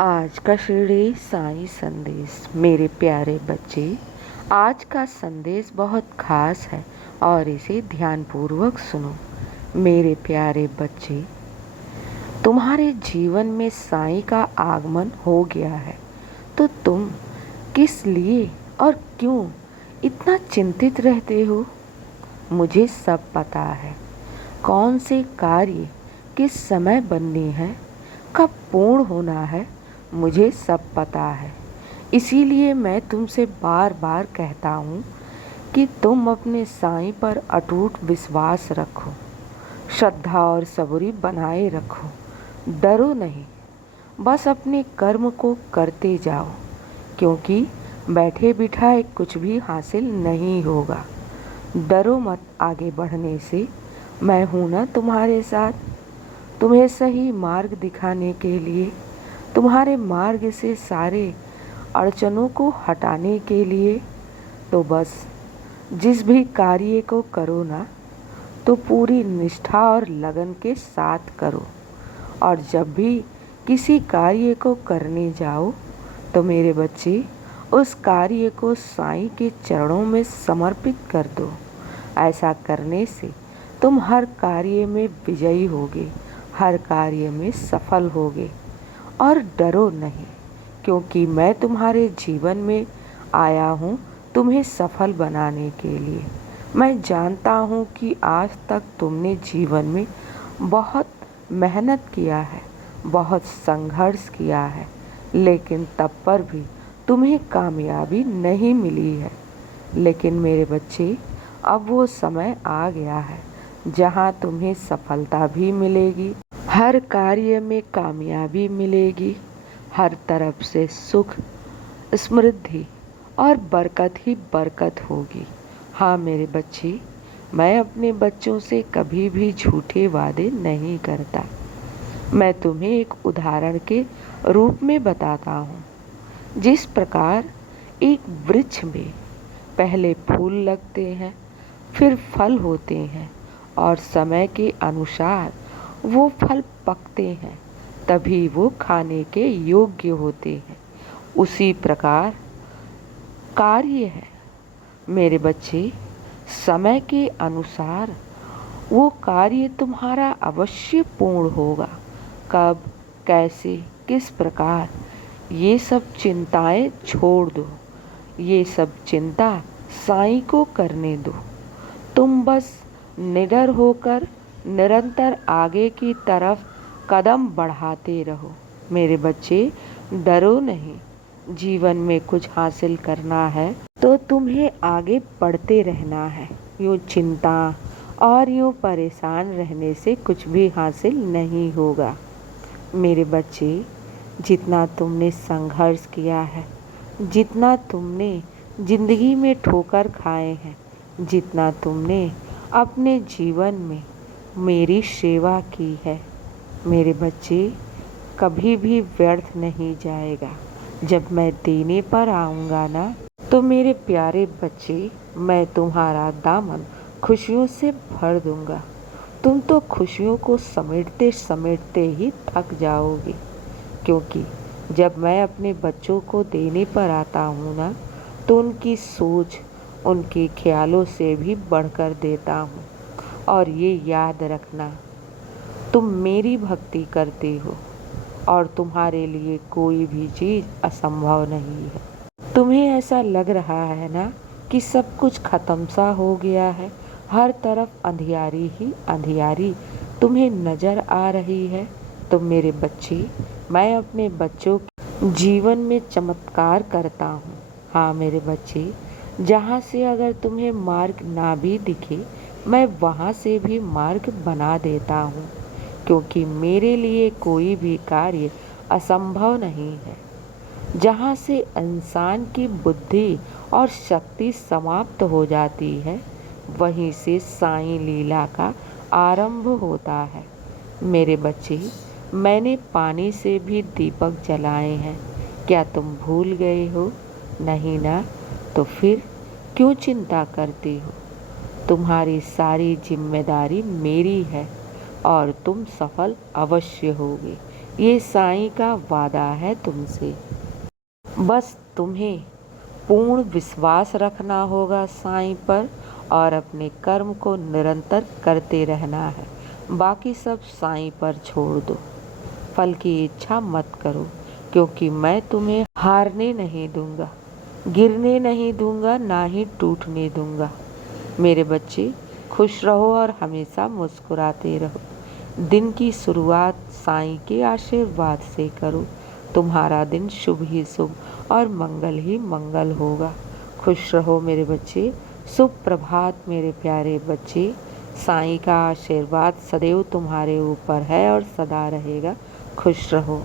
आज का शिरडी साईं संदेश। मेरे प्यारे बच्चे, आज का संदेश बहुत खास है और इसे ध्यानपूर्वक सुनो। मेरे प्यारे बच्चे, तुम्हारे जीवन में साईं का आगमन हो गया है, तो तुम किस लिए और क्यों इतना चिंतित रहते हो? मुझे सब पता है। कौन से कार्य किस समय बनने हैं, कब पूर्ण होना है, मुझे सब पता है। इसीलिए मैं तुमसे बार बार कहता हूँ कि तुम अपने साईं पर अटूट विश्वास रखो, श्रद्धा और सबूरी बनाए रखो। डरो नहीं, बस अपने कर्म को करते जाओ, क्योंकि बैठे बिठाए कुछ भी हासिल नहीं होगा। डरो मत आगे बढ़ने से, मैं हूँ ना तुम्हारे साथ, तुम्हें सही मार्ग दिखाने के लिए, तुम्हारे मार्ग से सारे अड़चनों को हटाने के लिए। तो बस जिस भी कार्य को करो ना, तो पूरी निष्ठा और लगन के साथ करो। और जब भी किसी कार्य को करने जाओ, तो मेरे बच्चे उस कार्य को साईं के चरणों में समर्पित कर दो। ऐसा करने से तुम हर कार्य में विजयी होगे, हर कार्य में सफल होगे। और डरो नहीं, क्योंकि मैं तुम्हारे जीवन में आया हूँ तुम्हें सफल बनाने के लिए। मैं जानता हूँ कि आज तक तुमने जीवन में बहुत मेहनत किया है, बहुत संघर्ष किया है, लेकिन तब पर भी तुम्हें कामयाबी नहीं मिली है। लेकिन मेरे बच्चे, अब वो समय आ गया है जहाँ तुम्हें सफलता भी मिलेगी, हर कार्य में कामयाबी मिलेगी, हर तरफ से सुख, समृद्धि और बरकत ही बरकत होगी। हाँ मेरे बच्चे, मैं अपने बच्चों से कभी भी झूठे वादे नहीं करता। मैं तुम्हें एक उदाहरण के रूप में बताता हूँ। जिस प्रकार एक वृक्ष में पहले फूल लगते हैं, फिर फल होते हैं और समय के अनुसार वो फल पकते हैं, तभी वो खाने के योग्य होते हैं। उसी प्रकार कार्य है मेरे बच्चे, समय के अनुसार वो कार्य तुम्हारा अवश्य पूर्ण होगा। कब, कैसे, किस प्रकार, ये सब चिंताएं छोड़ दो। ये सब चिंता साईं को करने दो। तुम बस निडर होकर निरंतर आगे की तरफ कदम बढ़ाते रहो। मेरे बच्चे, डरो नहीं। जीवन में कुछ हासिल करना है तो तुम्हें आगे बढ़ते रहना है। यूँ चिंता और यूँ परेशान रहने से कुछ भी हासिल नहीं होगा। मेरे बच्चे, जितना तुमने संघर्ष किया है, जितना तुमने जिंदगी में ठोकर खाए हैं, जितना तुमने अपने जीवन में मेरी सेवा की है, मेरे बच्चे, कभी भी व्यर्थ नहीं जाएगा। जब मैं देने पर आऊँगा ना, तो मेरे प्यारे बच्चे, मैं तुम्हारा दामन खुशियों से भर दूँगा। तुम तो खुशियों को समेटते समेटते ही थक जाओगे, क्योंकि जब मैं अपने बच्चों को देने पर आता हूँ ना, तो उनकी सोच, उनके ख्यालों से भी बढ़कर देता हूँ। और ये याद रखना, तुम मेरी भक्ति करते हो और तुम्हारे लिए कोई भी चीज़ असंभव नहीं है। तुम्हें ऐसा लग रहा है ना कि सब कुछ खत्म सा हो गया है, हर तरफ अंधियारी ही अंधियारी तुम्हें नज़र आ रही है। तो मेरे बच्चे, मैं अपने बच्चों के जीवन में चमत्कार करता हूँ। हाँ मेरे बच्चे, जहाँ से अगर तुम्हें मार्ग ना भी दिखे, मैं वहाँ से भी मार्ग बना देता हूँ, क्योंकि मेरे लिए कोई भी कार्य असंभव नहीं है। जहाँ से इंसान की बुद्धि और शक्ति समाप्त हो जाती है, वहीं से साईं लीला का आरंभ होता है। मेरे बच्चे, मैंने पानी से भी दीपक जलाए हैं, क्या तुम भूल गए हो? नहीं ना? तो फिर क्यों चिंता करती हो? तुम्हारी सारी जिम्मेदारी मेरी है और तुम सफल अवश्य होगे। ये साईं का वादा है तुमसे। बस तुम्हें पूर्ण विश्वास रखना होगा साईं पर और अपने कर्म को निरंतर करते रहना है। बाकी सब साईं पर छोड़ दो। फल की इच्छा मत करो, क्योंकि मैं तुम्हें हारने नहीं दूंगा, गिरने नहीं दूंगा, ना ही टूटने दूंगा। मेरे बच्चे, खुश रहो और हमेशा मुस्कुराते रहो। दिन की शुरुआत साईं के आशीर्वाद से करो। तुम्हारा दिन शुभ ही शुभ और मंगल ही मंगल होगा। खुश रहो मेरे बच्चे। शुभ प्रभात मेरे प्यारे बच्चे। साईं का आशीर्वाद सदैव तुम्हारे ऊपर है और सदा रहेगा। खुश रहो।